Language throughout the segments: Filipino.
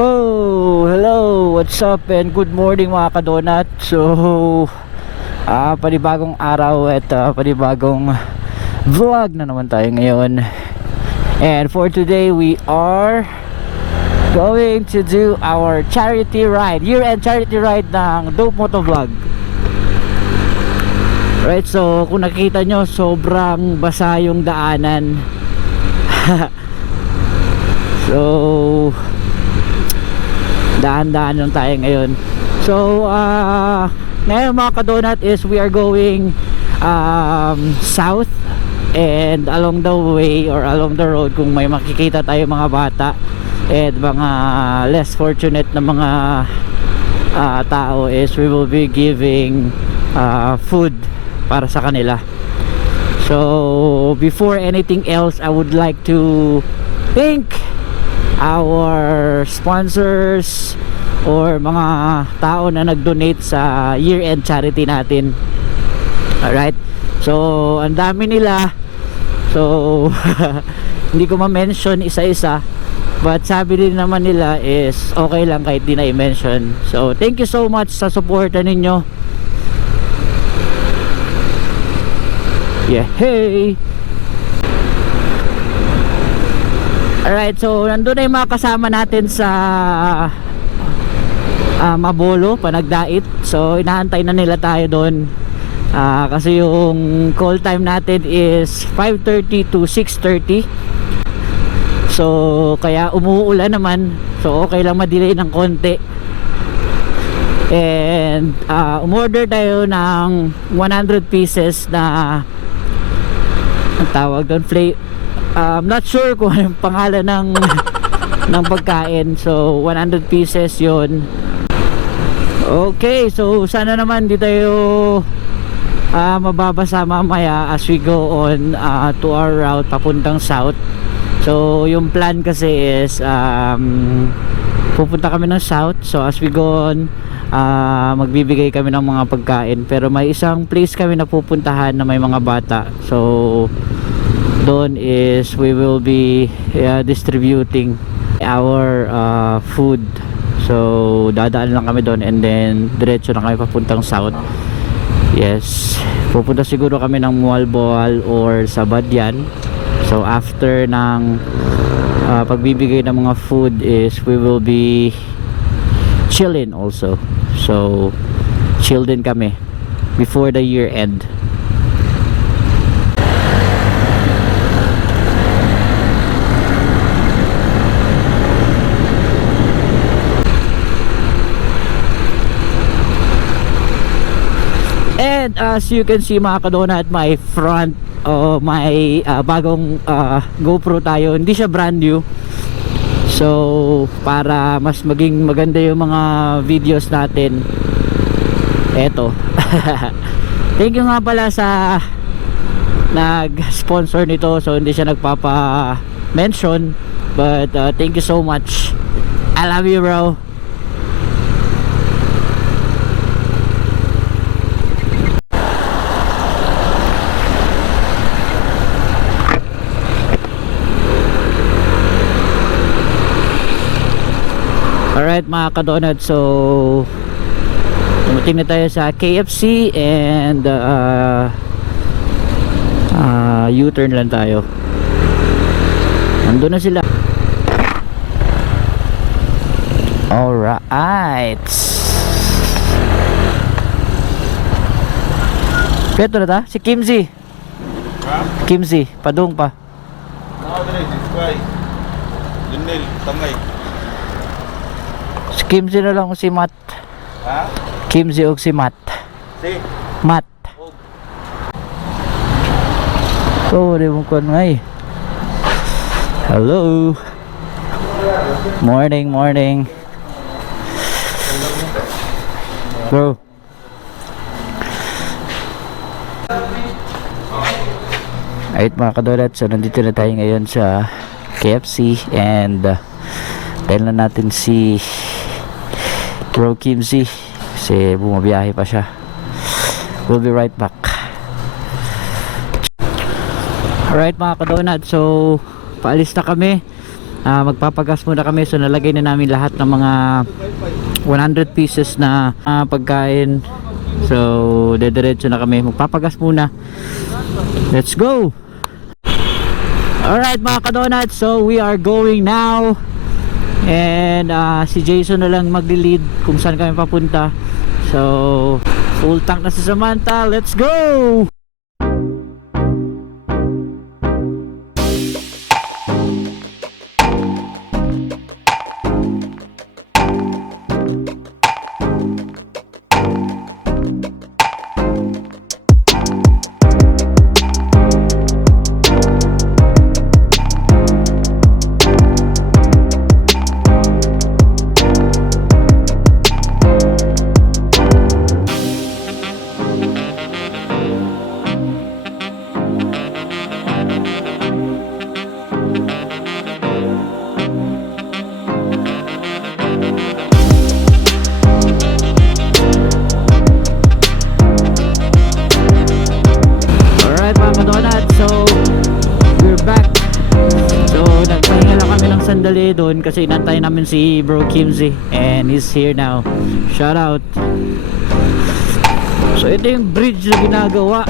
Whoa! Hello! What's up and good morning mga kadonat So, ah panibagong araw at ah, panibagong vlog na naman tayo ngayon And for today we are going to do our charity ride Year-end charity ride ng Dope Moto Vlog Right, so kung nakita nyo sobrang basa yung daanan So, daan-daan lang tayo ngayon. So uh, ngayon mga kadonat is we are going um, south and along the way or along the road kung may makikita tayo mga bata and mga less fortunate na mga uh, tao is we will be giving uh, food para sa kanila. So before anything else I would like to thank our sponsors or mga tao na nag-donate sa year-end charity natin. Alright? So, ang dami nila. So, hindi ko ma-mention isa-isa. But sabi din naman nila is okay lang kahit di na i-mention. So, thank you so much sa suporta ninyo. Yeah, hey! Alright, so nandun na yung mga kasama natin sa ah, Mabolo, Panagdait. So inaantay na nila tayo doon. Ah, kasi yung call time natin is 5.30 to 6.30. So kaya umuulan naman. So okay lang ma-delay ng konti. And ah, umorder tayo ng 100 pieces na ang tawag doon, fla- I'm not sure kung anong pangalan ng ng pagkain. So 100 pieces 'yon. Okay, so sana naman di tayo ah, mababasa mamaya as we go on ah, to our route papuntang south. So yung plan kasi is um, pupunta kami ng south. So as we go on ah, magbibigay kami ng mga pagkain pero may isang place kami na pupuntahan na may mga bata. So doon is we will be uh, distributing our uh, food. So dadaan lang kami doon and then diretso na kami papuntang south. Yes. Pupunta siguro kami ng Mualboal or sa Badyan so after ng uh, pagbibigay ng mga food is we will be chilling also. So chill din kami before the year end And as you can see mga kadona at my front oh, may ah, bagong ah, GoPro tayo. Hindi siya brand new. So para mas maging maganda yung mga videos natin. Eto. Thank you nga pala sa nag-sponsor nito. So hindi siya nagpapa-mention. But ah, thank you so much. I love you bro. Alright mga kadonat so dumating na tayo sa KFC and uh, uh, U-turn lang tayo nandun na sila alright Peto na ta? Si Kimzy Ha? Kimzy, padung pa Ako dali, Sky. Junel, Tamay. Si Kimzy na lang si Matt Ha? Kimzy o si Matt Si. Matt Oh. Oh, di mo kon ngay. Hello. Morning, morning. Bro. Ayun mga kadolat, so nandito na tayo ngayon sa KFC and uh, dahil na natin si Bro Kimsey kasi bumabiyahe pa siya. We'll be right back. Alright mga kadonat, so paalis na kami Ah, magpapagas muna kami so nalagay na namin lahat ng mga 100 pieces na ah, pagkain. So, dediretso na kami. Magpapagas muna. Let's go! Alright mga kadonuts, so we are going now. And ah, si Jason na lang magli-lead kung saan kami papunta. So, full tank na si Samantha. Let's go! Namin si Bro Kimsey and he's here now. Shout out. So ito yung bridge na ginagawa.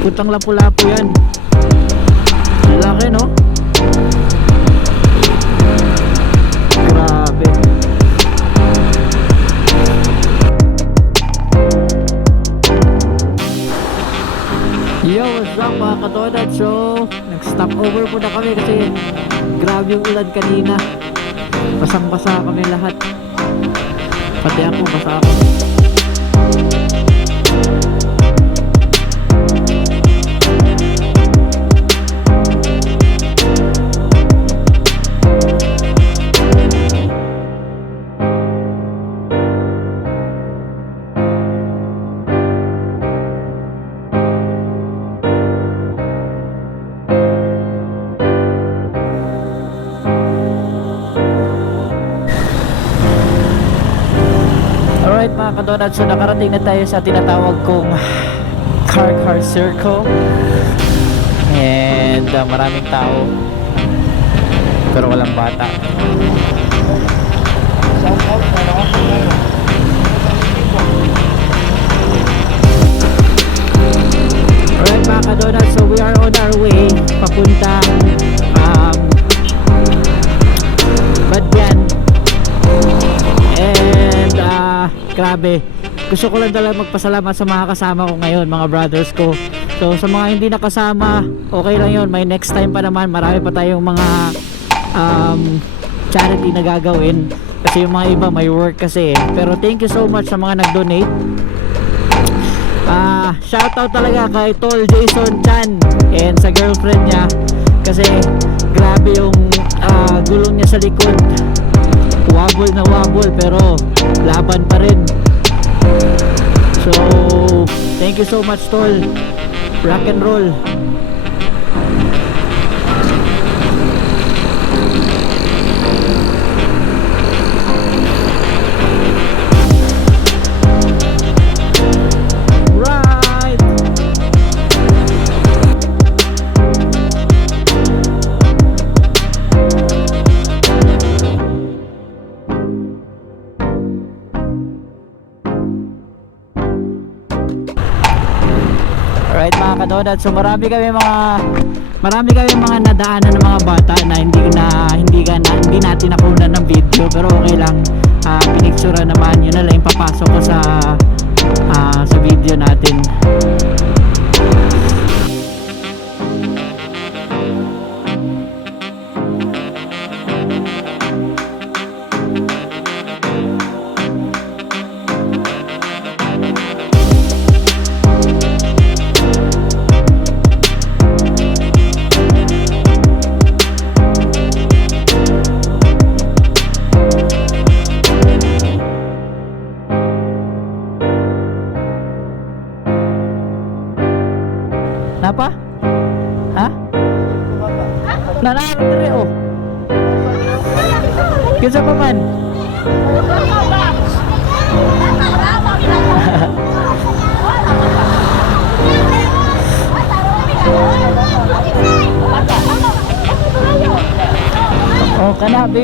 Putang lapu-lapu yan. Laki no? Grabe. Yo, what's up mga katodad? So, nag-stop over po na kami kasi grabe yung ulan kanina. Basang-basa kami lahat. Pati ako, basa ako. Kadonat, so nakarating na tayo sa tinatawag kong car car circle. And uh, maraming tao. Pero walang bata. Alright mga kadonat, so we are on our way papuntang um, Badyan grabe. Gusto ko lang talaga magpasalamat sa mga kasama ko ngayon, mga brothers ko. So sa mga hindi nakasama, okay lang 'yon. May next time pa naman. Marami pa tayong mga um, charity na gagawin. Kasi yung mga iba may work kasi. Pero thank you so much sa mga nag-donate. Ah, shoutout talaga kay Tol Jason Chan and sa girlfriend niya kasi grabe yung ah, gulong niya sa likod wobble na wobble pero laban pa rin. So thank you so much tol. Rock and roll Kadonat, so marami kami mga marami kami mga nadaanan ng mga bata na hindi na hindi ka na, hindi natin nakunan ng video pero okay lang. Ah, pinicture naman, yun na lang yung papasok ko sa ah, sa video natin.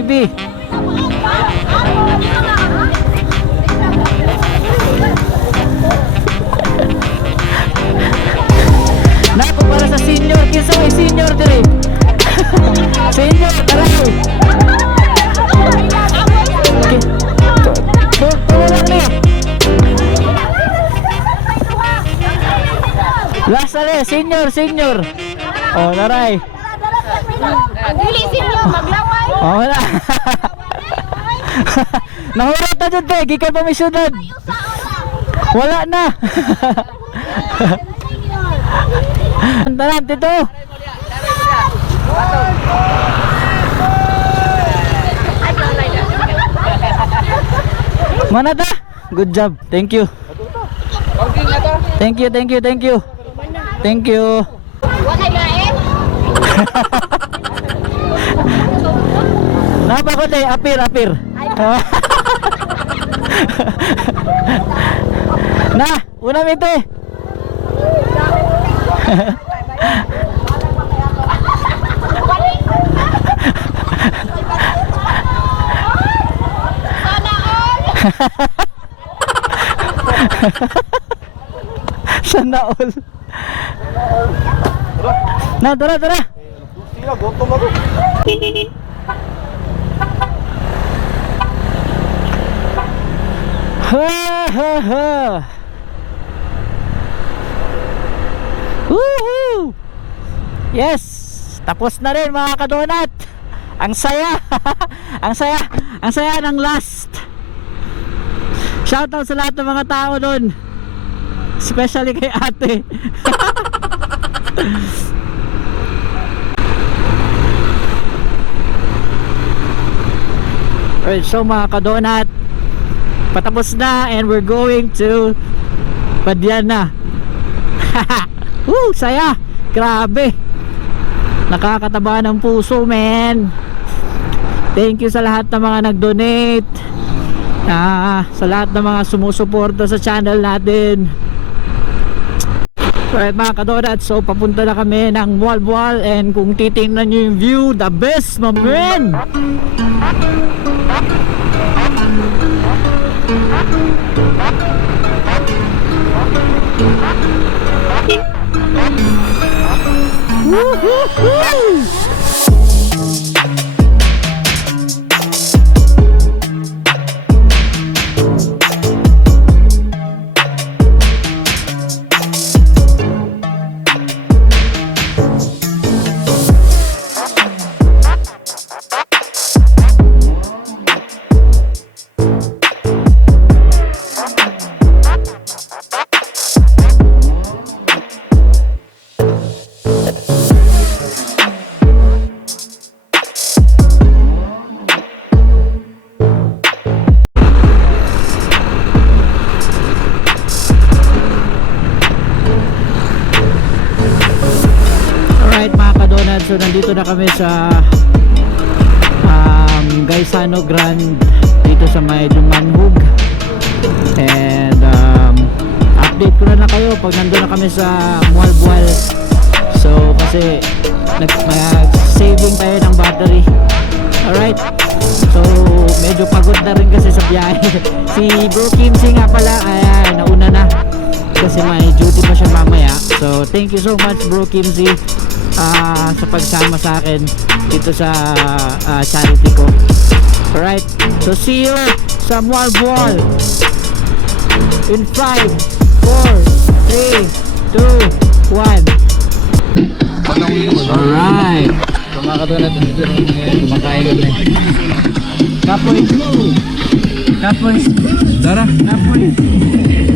Baby. Nako para sa senior, kinsa may senior dire. senior, tara. Okay. Tu- Tulong ni. Last na rin, senior, senior. Oh, naray. Dili sinyo maglaway. Oh, wala. Nahurot na dyan, te. Gikan pa may syudad. Wala na. Tanan, tito. Mana ta? Good job. Thank you. Thank you, thank you, thank you. Thank you. Wala lain. Napa ko te, apir, apir. na, una mi te. Sana all. Sana all. Na, tara, tara. Sila, gutom ako. Ha ha ha. Woohoo! Yes! Tapos na rin mga kadonat. Ang saya. ang saya. Ang saya ng last. Shoutout sa lahat ng mga tao doon. Especially kay ate. Alright, so mga kadonat, patapos na and we're going to Padiana. Woo, saya. Grabe. Nakakataba ng puso, man. Thank you sa lahat ng mga nag-donate. Ah, sa lahat ng mga sumusuporta sa channel natin. Alright mga kadonat, so papunta na kami ng Walwal and kung titingnan nyo yung view, the best, my man! Woo-hoo-hoo! Nandito na kami sa um, Gaisano Grand dito sa may Lumanhug and um, update ko na lang kayo pag nandun na kami sa Mualbual so kasi nag, saving tayo ng battery. Alright. So medyo pagod na rin kasi sa biyahe. Si Bro Kimsey nga pala ayan nauna na. Kasi may duty pa siya mamaya. So thank you so much Bro Kimsey ah, sa pagsama sa akin dito sa ah, charity ko. Alright so see you sa Mualbual in 5 4 3 2 1 Alright. So mga katulad dito kumakain kami Kapoy. Kapoy. Dara Kapoy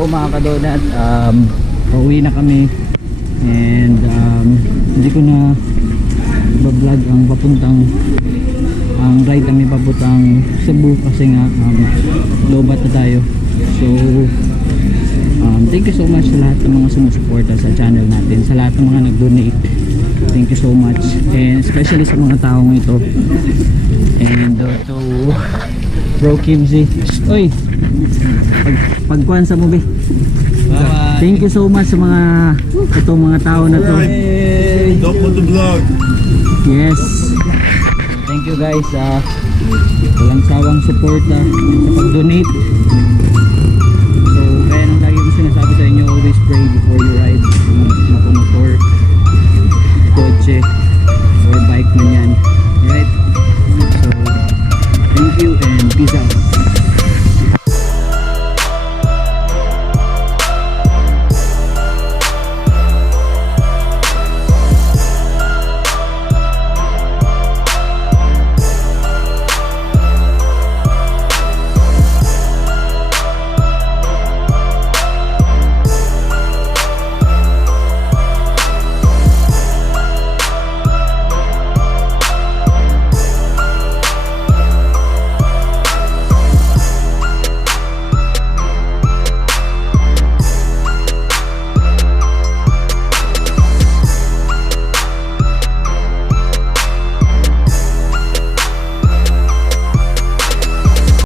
so mga kadonat, um, pauwi na kami. And um, hindi ko na vlog ang papuntang ang ride kami papuntang Cebu kasi nga um, lobat na tayo. So um, thank you so much sa lahat ng mga sumusuporta sa channel natin sa lahat ng mga nag-donate. Thank you so much. And especially sa mga taong ito. And uh, to bro Kimsey oy pag, pagkuhan sa movie thank you so much sa mga itong mga tao na to Don't put the vlog. Yes. Thank you guys sa walang sawang suporta sa pag-donate. So, kaya nang lagi ko sinasabi sa inyo, always pray before you ride. Kung mapumotor, kotse, or bike man yan. Right? So, thank you and peace out.